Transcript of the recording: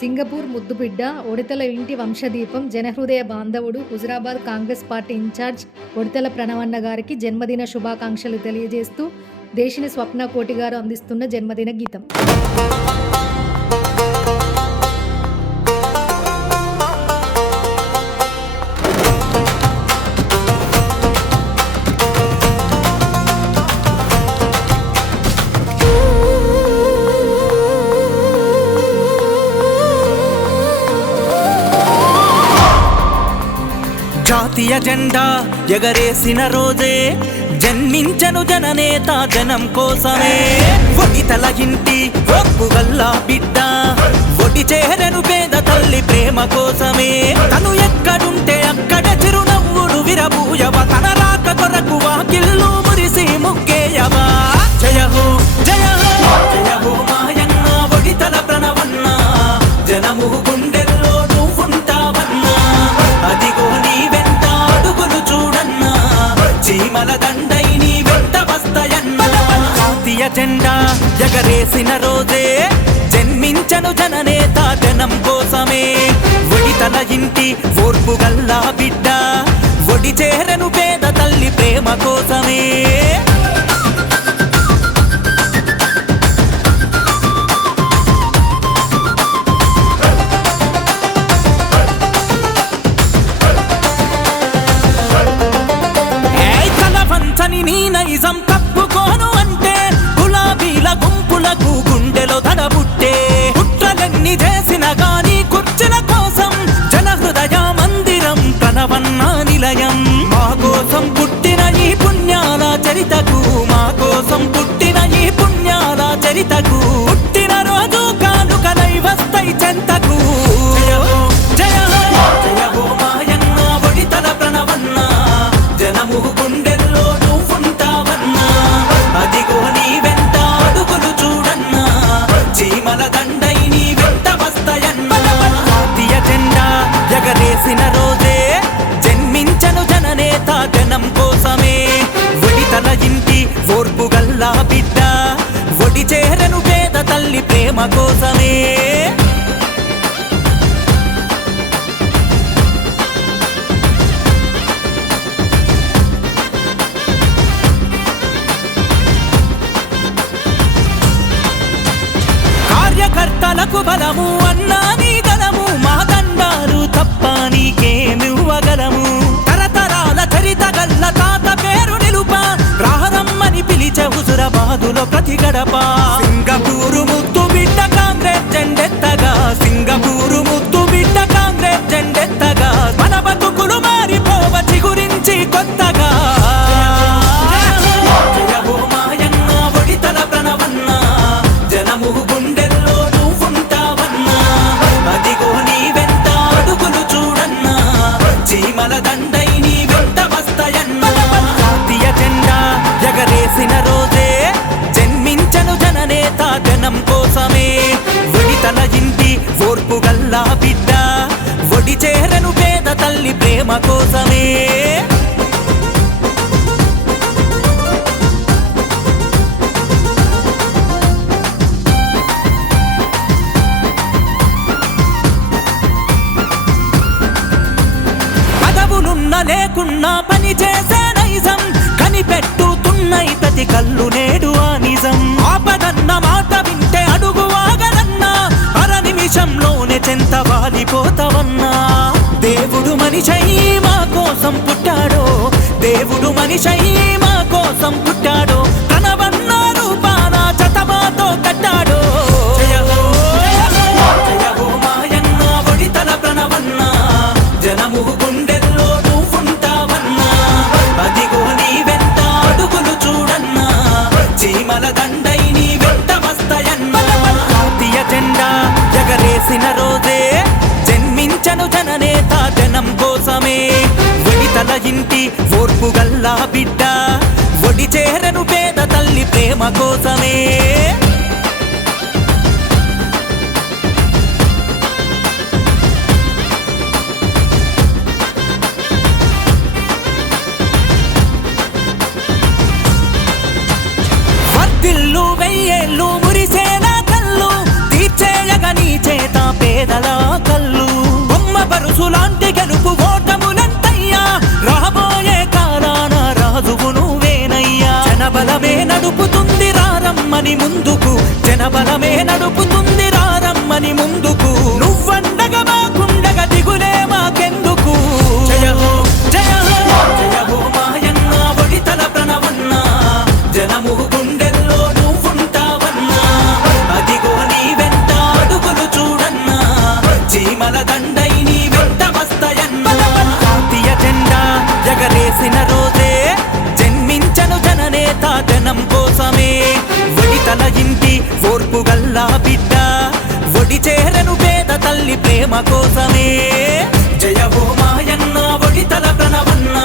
Singapore ముద్దుబిడ్డ, ఉడతల ఇంటి వంశదీపం, జనహృదయ బాంధవుడు, హుజురాబాద్ కాంగ్రెస్ పార్టీ ఇన్ఛార్జ్ ఉడతల ప్రణవన్న గారికి జన్మదిన శుభాకాంక్షలు తెలియజేస్తూ దేశిని స్వప్న కోటి గారు అందిస్తున్న జన్మదిన గీతం. జాతీయ జెండా ఎగరేసిన రోజే జన్మించను జననేత జనం కోసమే. ఒడితల ఇంటి ఒప్పుగల్లా బిడ్డ, ఒడి చేరను పేద తల్లి ప్రేమ కోసమే. తను ఎక్కడుంటే అక్కడ చిరునవ్వులు విరబూయవ, తన రాక కొరకు వాకిళ్ళు మురిసి ముగ్గేయవా. జయ హో జయ హో జయ హో మాయన్న ఒడితల ప్రణవన్న, జనము గుండెల్లో నువ్వుంటావన్నా. అదిగో నీ వెంట అడుగులు చూడన్నా, చీమల దండై నీ వెంట వస్తాయన్నా. జాతీయ జెండా ఎగరేసిన రోజే జన్మించను జననేత జనం కోసమే. ఒడితల ఇంటి ఓర్పు గల్లా బిడ్డ, ఒడి చేరను పేద తల్లి ప్రేమ కోసమే. నీ నైజం తప్పుకోను అంటే గులాబీల గుంపులకు గుండెలో తడబుట్టే. కుట్రలెన్ని చేసిన గాని కుర్చీల కోసం జనహృదయ మందిరం ప్రణవన్న నిలయం. మా కోసం పుట్టిన ఈ పుణ్యాల చరితకు, మా కోసం పుట్టిన ఈ పుణ్యాల చరితకు, పుట్టిన రోజు కానుకలై వస్తాయి చెంతకు. జయ హో జయ హో జయ హో మాయన్న ఒడితల ప్రణవన్న, జనము గుండెల్లో నువ్వుంటావన్నా. అదిగో నీ వెంట అడుగులు చూడన్నా, చీమల దండై నీ వెంట వస్తాయన్నా. జాతీయ జెండా ఎగరేసిన రోజే జన్మించను జననేత జనం కోసమే. ఒడితల ఇంటి ఓర్పు గల్లా బిడ్డ, ఒడి చేరను పేద తల్లి ప్రేమ కోసమే. కార్యకర్తలకు బలము అన్నా నీ గలము, మా దండాలు తప్ప నీకేమివ్వగలము. తరతరాల చరిత గల్ల తాత పేరు నిలుప, రారమ్మని పిలిచే హుజురాబాదులో ప్రతి గడప. సింగపూరు ముద్దు బిడ్డ కాంగ్రెస్ జెండెత్తగా, సింగపూరు ముద్దు బిడ్డ కాంగ్రెస్ జెండెత్తగా, మన బతుకులు మారిపోవ చిగురించి కొత్తగా. జయ హో మాయన్న ఒడితల ప్రణవన్న, జనము గుండెల్లో నువ్వుంటావన్నా. అదిగో నీ వెంట అడుగులు చూడన్నా, చీమల దండై నీ వెంట వస్తాయన్నా. జాతీయ జెండా ఎగరేసిన రోజే జన్మించను జననేత జనం కోసమే. ఒడితల ఇంటి ఓర్పు గల్లా బిడ్డ, ఒడి చేరను పేద తల్లి ప్రేమ కోసమే. పదవులున్న లేకున్నా పని చేసే నైజం, కనిపెట్టుతున్నాయి ప్రతి కళ్ళు నేడు ఆ నిజం. ఆపదన్న మాట వింటే అడుగు ఆగదన్నా, అర నిమిషంలోనే చెంత వాలిపోతావన్నా. దేవుడు మనిషై మా కోసం పుట్టాడో, దేవుడు మనిషై మా కోసం పుట్టాడో, ప్రణవన్న రూపాన చతమాతో కట్టాడో. జయ హో జయ హో మాయన్న ఒడితల ప్రణవన్న, జనము గుండెల్లో నువ్వుంటావన్నా. అదిగో నీ వెంట అడుగులు చూడన్నా, చీమల దండై నీ వెంట వస్తాయన్నా. జాతీయ జెండా ఎగరేసిన రోజే జన్మించను జననేత జనం కోసమే. ఒడితల ఇంటి ఓర్పు గల్లా బిడ్డ, ఒడి చేరను పేద తల్లి ప్రేమ కోసమే. వర్ధిల్లు వెయ్యేళ్ళు మురిసేలా కళ్ళు, తీర్చేయగ నీ చేత పేద ప్రజల కళ్ళు బొమ్మ బరుసులాంటి గెలుపు ఓటములంతయ్యా రాబోయే కాలాన రాజువు నువ్వేనయ్యా జనబలమే నడుపుతుంది రారమ్మని ముందుకు జనబలమే నడుపుతుంది రారమ్మని ముందుకు నువ్వండగా మాకుండగా దిగులే మాకెందుకు జయ హో జయ హో జయ హో మాయన్న ఒడితల ప్రణవన్న జనము గుండెల్లో నువ్వుంటావన్నా అదిగో నీ వెంట అడుగులు చూడన్నా చీమల దండై నీ వెంట వస్తాయన్నా జాతీయ జెండా ఎగరేసిన రోజే జన్మించను జననేత జనం కోసమే ఒడితల ఇంటి ఓర్పు గల్లా బిడ్డ ఒడి చేరను పేద తల్లి ప్రేమ కోసమే జయ హో మాయన్న ఒడితల ప్రణవన్నా